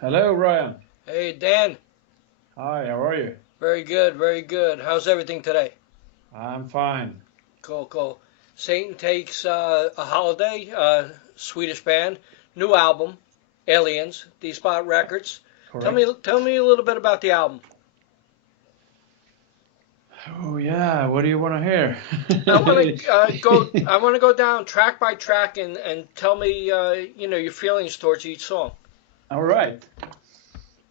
Hello, Ryan. Hey, Dan. Hi, how are you? Very good, very good. How's everything today? I'm fine. Cool, cool. Satan Takes a Holiday, Swedish band, new album, Aliens, Despotz Records. Correct? Tell me a little bit about the album. Oh, yeah, what do you want to hear? I want to go down track by track and tell me, your feelings towards each song. All right.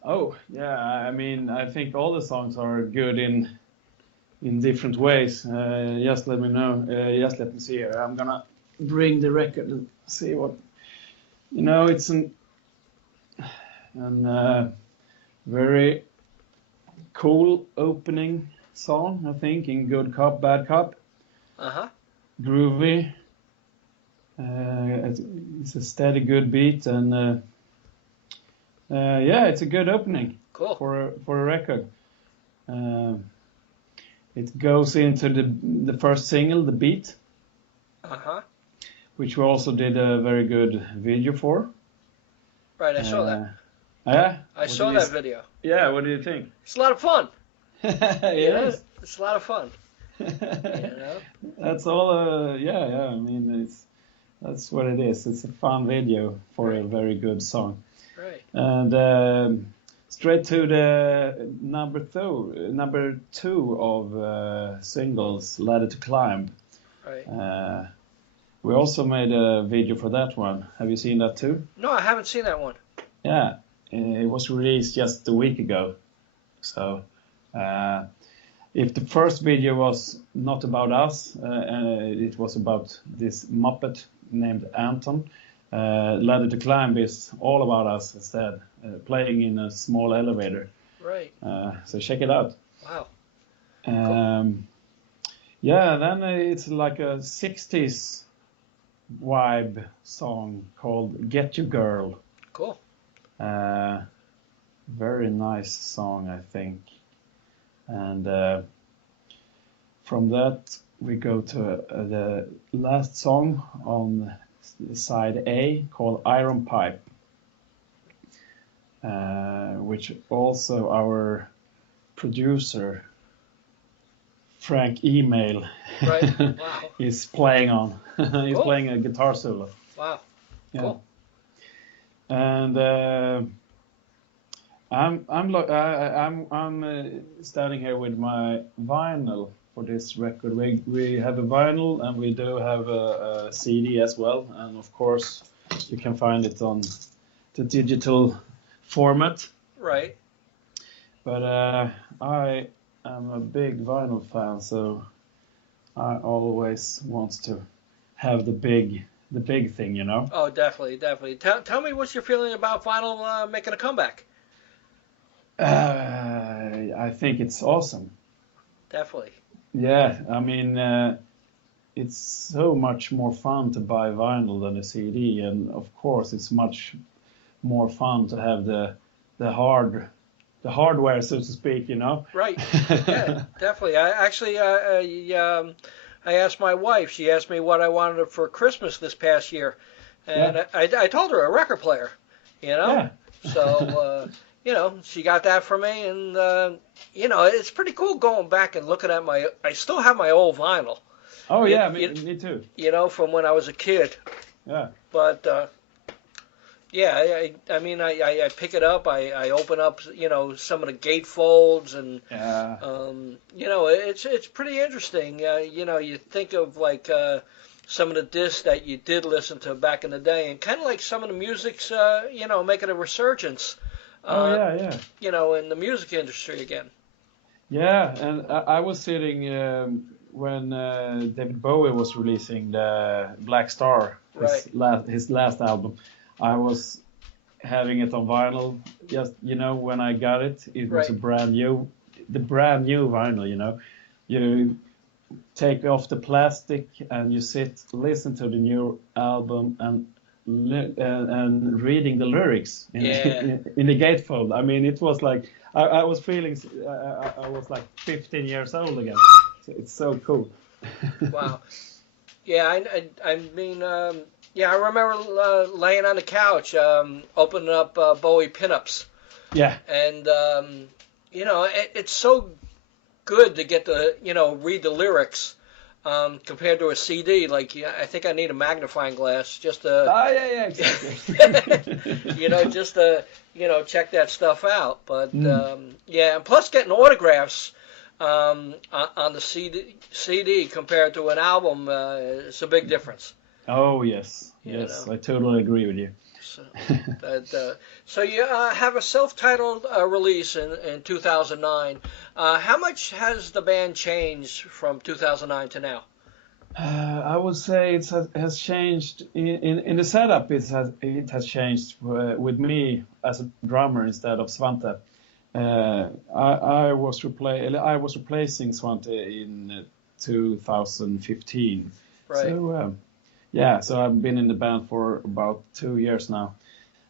Oh, yeah, I mean, I think all the songs are good in different ways. Just let me know. Just let me see here. I'm gonna bring the record and see what. It's an very cool opening song, I think, in Good Cop, Bad Cop. Uh-huh. Groovy. It's a steady, good beat, and yeah, it's a good opening Cool. for a record. It goes into the first single, The Beat, Uh-huh. which we also did a very good video for. Right, I saw that. Yeah. I saw that video. Yeah, what do you think? It's a lot of fun. It is. It's a lot of fun. You know? That's all. Yeah. I mean, that's what it is. It's a fun video for a very good song. Right. And straight to the number two of singles, Ladder to Climb. Right. We also made a video for that one. Have you seen that too? No, I haven't seen that one. Yeah, it was released just a week ago. So, if the first video was not about us, it was about this Muppet named Anton. Ladder to Climb is all about us instead, playing in a small elevator. Right. So check it out. Wow. Cool. Yeah, then it's like a 60s vibe song called Get You Girl. Cool. Very nice song, I think. And from that, we go to the last song on side A called Iron Pipe, which also our producer, Frank Email, Right. Wow. is playing on. He's Cool. playing a guitar solo. Wow. Yeah. Cool. And I'm standing here with my vinyl for this record. We have a vinyl and we do have a CD as well, and of course you can find it on the digital format. Right. But I am a big vinyl fan, so I always want to have the big thing, you know. Oh, definitely, definitely. Tell me what's your feeling about vinyl making a comeback? I think it's awesome. Definitely. Yeah, I mean, it's so much more fun to buy vinyl than a CD, and of course, it's much more fun to have the hardware, so to speak, you know. Right. Yeah, definitely. I asked my wife. She asked me what I wanted for Christmas this past year, and Yeah. I told her a record player. You know. Yeah. So she got that for me, and it's pretty cool going back and looking at I still have my old vinyl. Oh You- yeah, you- me too. From when I was a kid. Yeah. But yeah, I mean, I pick it up, I open up, some of the gatefolds, and Yeah. it's pretty interesting. You think of like some of the discs that you did listen to back in the day, and kind of like some of the music's, making a resurgence. Oh yeah. In the music industry again. Yeah, and I was sitting when David Bowie was releasing the Black Star, his last album. I was having it on vinyl. Just when I got it, it was Right. the brand new vinyl. You take off the plastic and you listen to the new album and reading the lyrics Yeah. in the gatefold. I mean, it was like I was feeling I was like 15 years old again. So it's so cool. Wow. Yeah, I mean, Yeah, I remember laying on the couch, opening up Bowie pinups, Yeah. and it's so good to get to read the lyrics compared to a CD. Like, yeah, I think I need a magnifying glass just to Yeah, exactly. just to check that stuff out. But Mm. yeah, and plus getting autographs on the CD compared to an album is a big difference. Oh yes, You yes, know. I totally agree with you. So, so you have a self-titled release in 2009. How much has the band changed from 2009 to now? I would say has changed in the setup. It has changed with me as a drummer instead of Svante. I was replacing Svante in 2015. Right. So yeah, so I've been in the band for about 2 years now,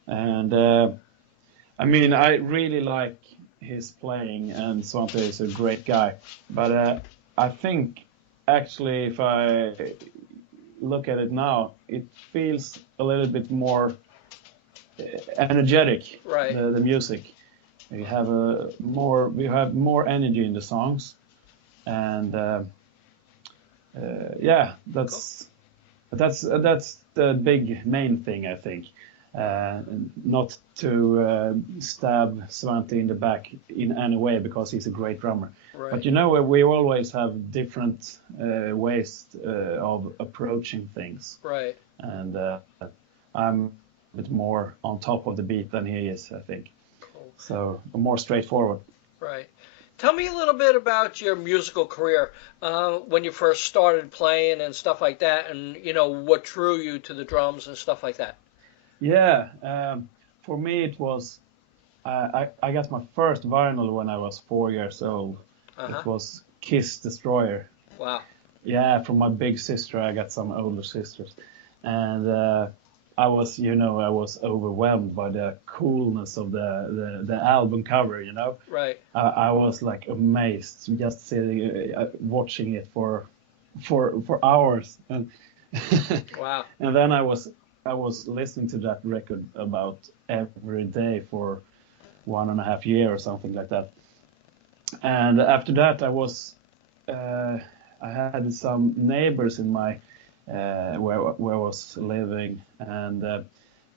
and I mean I really like his playing, and Svante is a great guy. But I think actually, if I look at it now, it feels a little bit more energetic. Right. The music. We have more energy in the songs, and yeah, that's the big main thing, I think. Not to stab Svante in the back in any way, because he's a great drummer. Right. But we always have different ways of approaching things. Right. And I'm a bit more on top of the beat than he is, I think. Cool. So more straightforward. Right. Tell me a little bit about your musical career, when you first started playing and stuff like that, and what drew you to the drums and stuff like that. Yeah, for me it was I got my first vinyl when I was 4 years old. Uh-huh. It was Kiss Destroyer. Wow. Yeah, from my big sister. I got some older sisters, and I was overwhelmed by the coolness of the album cover. Right. I was like amazed just sitting watching it for hours, and Wow. and then I was listening to that record about every day for 1.5 years or something like that. And after that, I had some neighbors in my where I was living, and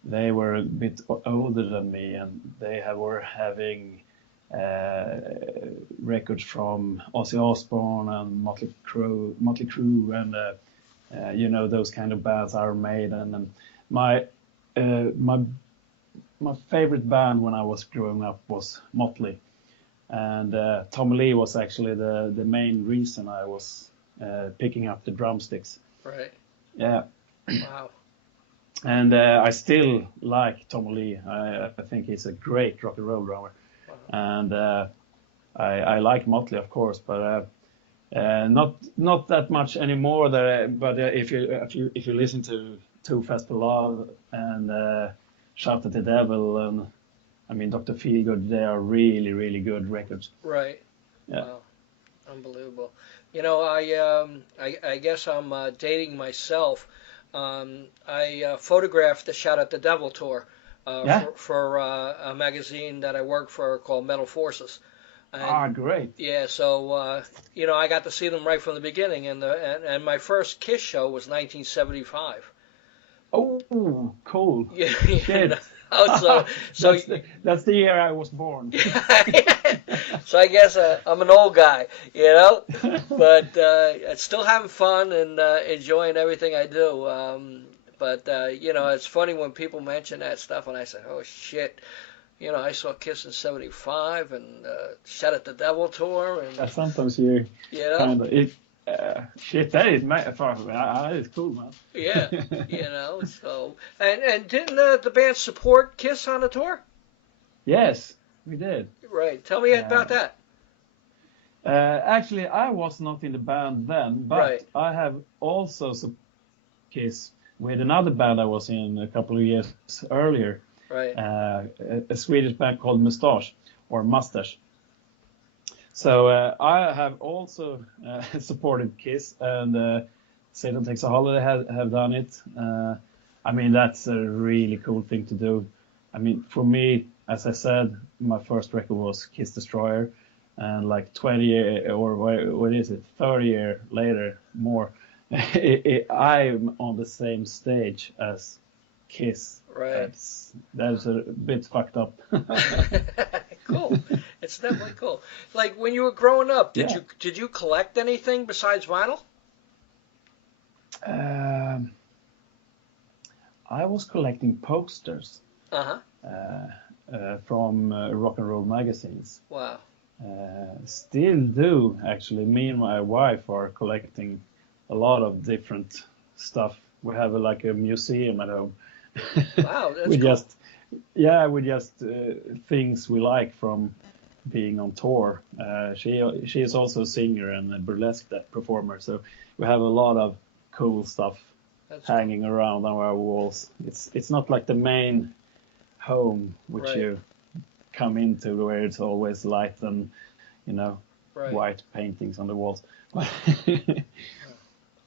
they were a bit older than me, and they were having records from Ozzy Osbourne and Motley Crue, and those kind of bands, Iron Maiden, and my favorite band when I was growing up was Motley, and Tommy Lee was actually the main reason I was picking up the drumsticks. Right. Yeah. Wow. And I still like Tommy Lee. I think he's a great rock and roll drummer. Wow. And I like Motley, of course, but not that much anymore. But if you listen to Too Fast for Love and Shout at the Devil, and I mean Dr. Feelgood, they are really, really good records. Right. Yeah. Wow. Unbelievable. I guess I'm dating myself. I photographed the Shout at the Devil tour for a magazine that I work for called Metal Forces. And, great. Yeah, so I got to see them right from the beginning, and my first Kiss show was 1975. Oh, cool. Yeah. Shit. So that's the year I was born. So I guess I'm an old guy, but still having fun and enjoying everything I do. But it's funny when people mention that stuff, and I say, "Oh shit." I saw Kiss in '75 and Shout at the Devil tour, and sometimes you kind of shit. That is cool, man. Yeah, So and didn't the band support Kiss on the tour? Yes, we did. Right. Tell me about that. Actually, I was not in the band then, but Right. I have also supported Kiss with another band I was in a couple of years earlier. Right. A Swedish band called Mustache. So I have also supported Kiss, and Satan Takes a Holiday have done it. I mean, that's a really cool thing to do. I mean, for me, as I said, my first record was Kiss Destroyer, and like 20 year, or what is it, 30 year later, more, I'm on the same stage as Kiss. Right. That's a bit fucked up. Cool. It's definitely cool. Like when you were growing up, Yeah. did you collect anything besides vinyl? I was collecting posters Uh-huh. from rock and roll magazines. Wow. Still do, actually. Me and my wife are collecting a lot of different stuff. We have like a museum at home. Wow, that's we cool. just things we like from being on tour. She is also a singer and a burlesque performer, so we have a lot of cool stuff That's hanging around on our walls. It's not like the main home which Right. you come into where it's always light and Right. white paintings on the walls.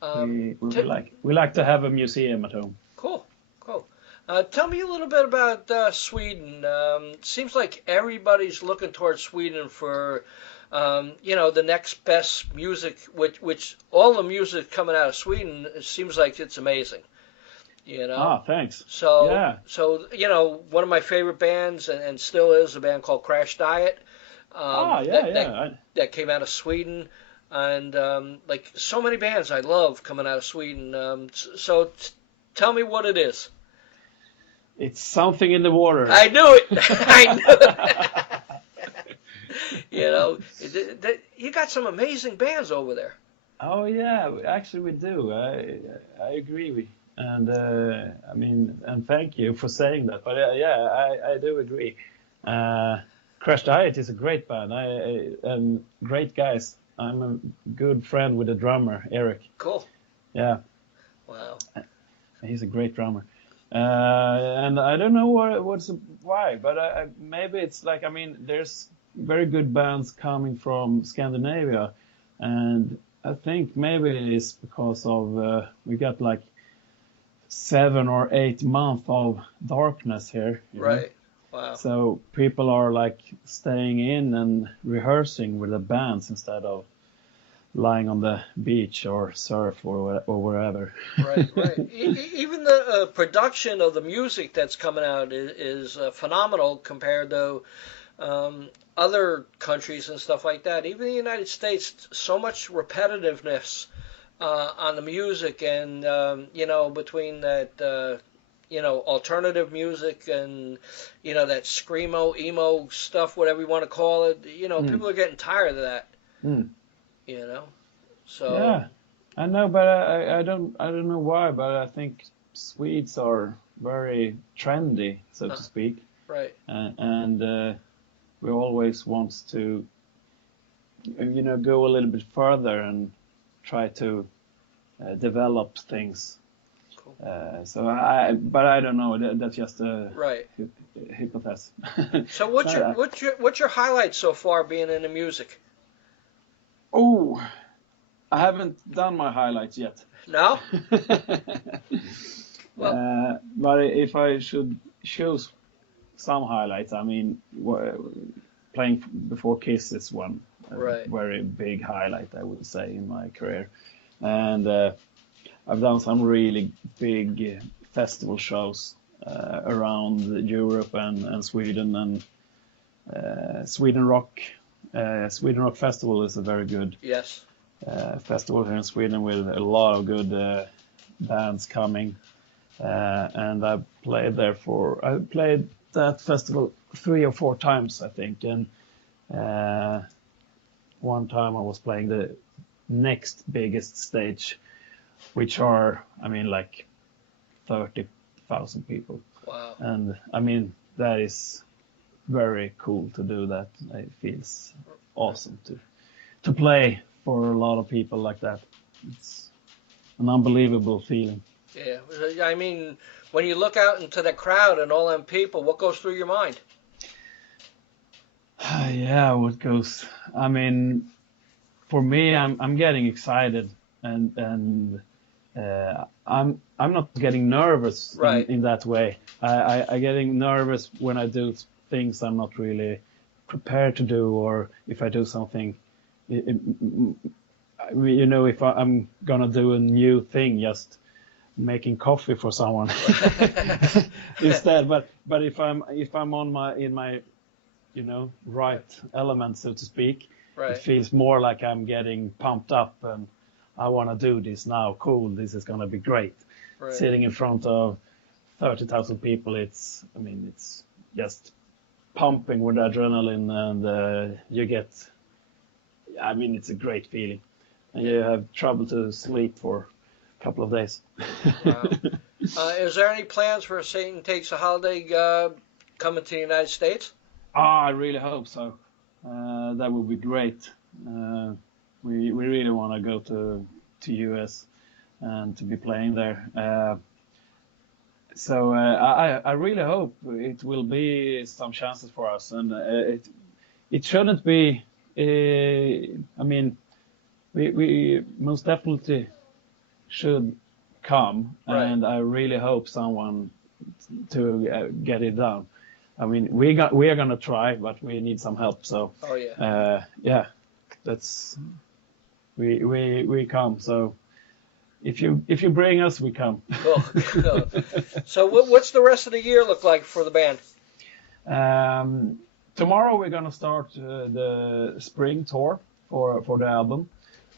Um, we like to have a museum at home. Cool, cool. Tell me a little bit about Sweden. Seems like everybody's looking towards Sweden for, the next best music, which all the music coming out of Sweden, it seems like it's amazing. Thanks. So, Yeah. one of my favorite bands, and still is, a band called Crash Diet. That came out of Sweden. And like so many bands I love coming out of Sweden. Tell me what it is. It's something in the water. I knew it. I knew it. You got some amazing bands over there. Oh yeah, actually we do. I agree. And and thank you for saying that. But I do agree. Crash Diet is a great band. And great guys. I'm a good friend with the drummer, Eric. Cool. Yeah. Wow. He's a great drummer. And I don't know why, but maybe it's like, there's very good bands coming from Scandinavia. And I think maybe it is because of, we got like 7 or 8 months of darkness here. Right. Know? Wow. So people are like staying in and rehearsing with the bands instead of lying on the beach or surf or wherever. Right. Even the production of the music that's coming out is phenomenal compared to other countries and stuff like that. Even the United States, so much repetitiveness on the music, and between that. Alternative music and, that screamo, emo stuff, whatever you want to call it. People are getting tired of that. So. Yeah, I know, but I don't know why, but I think Swedes are very trendy, so to speak. Right. And we always want to, go a little bit further and try to develop things. But I don't know. That's just a hypothesis. So what's your highlight so far being in the music? Oh, I haven't done my highlights yet. No. But if I should choose some highlights, playing before Kiss is one very big highlight, I would say, in my career, and. I've done some really big festival shows around Europe and Sweden, and Sweden Rock Festival is a very good festival here in Sweden with a lot of good bands coming, and I played that festival 3 or 4 times, I think, and one time I was playing the next biggest stage, which are, like 30,000 people. Wow. And that is very cool to do that. It feels awesome to play for a lot of people like that. It's an unbelievable feeling. Yeah. When you look out into the crowd and all them people, what goes through your mind? What goes? For me, I'm getting excited and I'm not getting nervous Right. in that way. I getting nervous when I do things I'm not really prepared to do, or if I do something, you know, if I'm gonna do a new thing, just making coffee for someone instead. But if I'm in my you know right element, so to speak, Right. it feels more like I'm getting pumped up and I want to do this now. Cool, this is gonna be great. Right. Sitting in front of 30,000 people, it's just pumping with adrenaline, and you get, it's a great feeling, and you have trouble to sleep for a couple of days. Wow. Is there any plans for Satan Takes a Holiday coming to the United States? I really hope so. That would be great. We really want to go to US and to be playing there. So I really hope it will be some chances for us, and it shouldn't be. We most definitely should come, Right. and I really hope someone to get it done. I mean, we are gonna try, but we need some help. So Oh yeah. yeah, that's we come. So if you bring us, we come. Cool. Cool. So what's the rest of the year look like for the band? Tomorrow we're gonna start the spring tour for the album.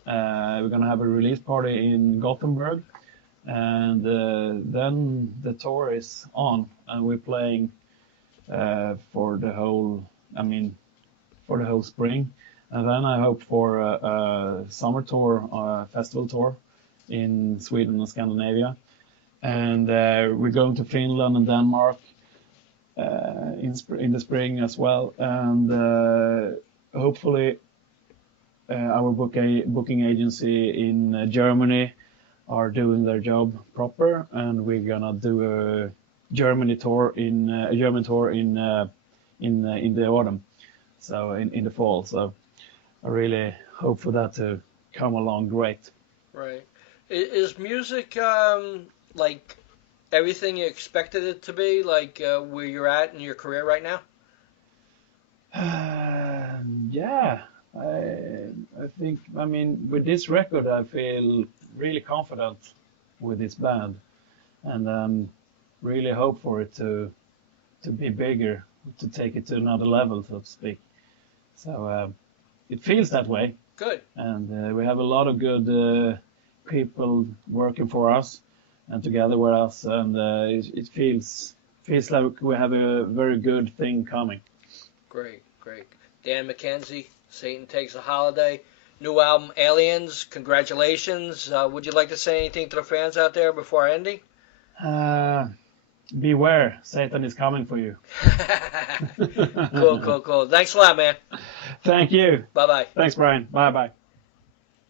We're gonna have a release party in Gothenburg, and then the tour is on, and we're playing for the whole spring, and then I hope for a summer tour, festival tour in Sweden and Scandinavia, and we're going to Finland and Denmark in the spring as well, and hopefully our booking agency in Germany are doing their job proper, and we're gonna do a German tour in the autumn, so in the fall. So I really hope for that to come along great. Right. Is music like everything you expected it to be, like where you're at in your career right now? Yeah, I think, with this record, I feel really confident with this band, and really hope for it to be bigger, to take it to another level, so to speak. So it feels that way. Good. And we have a lot of good people working for us and together with us, and it feels like we have a very good thing coming. Great, great. Danne McKenzie, Satan Takes a Holiday, new album Aliens. Congratulations. Would you like to say anything to the fans out there before ending? Beware, Satan is coming for you. Cool. Thanks a lot, man. Thank you. Bye-bye. Thanks, Brian. Bye-bye.